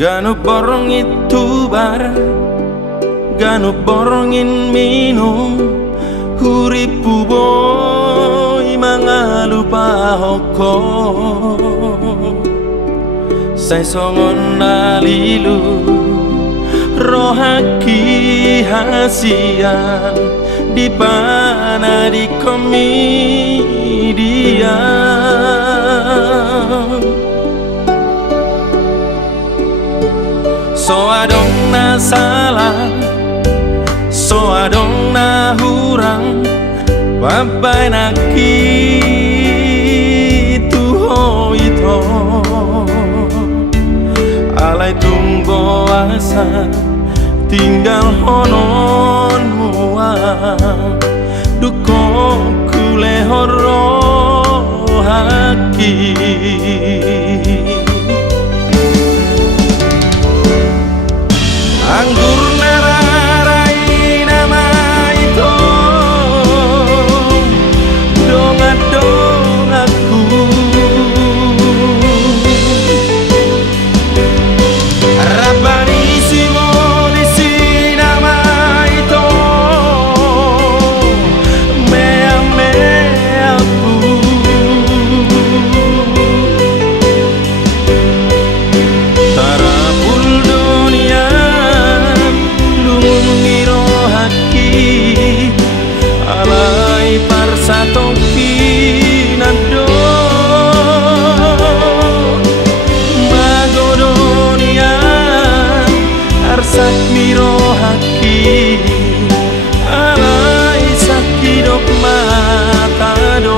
Ganu borong itu bar, ganu borongin minum, huripu boy mangalupa hoko. Sai songon nalilu, rohaki hasian, di pana di komedia. So adong na salah, so adong na hurang, babay na kitu ho ito. Alay tunggo asa, tinggal honon muang, duko kule horo haki. Anggur nararai nama itu, donga-dongaku. Rabani simolisi nama itu, mea-meaku. Tarapul dunia ngiro haki, alay parsatoki nado magodonia arsak miro haki, alay sakidok matado.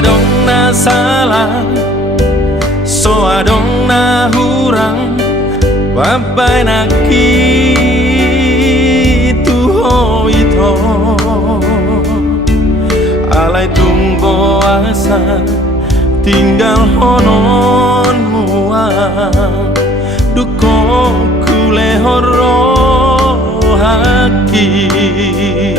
Adong na salah, so adong na hurang, babay na kitu ho ito. Alay tunggo asa, tinggal honon muang, duko kule horo haki.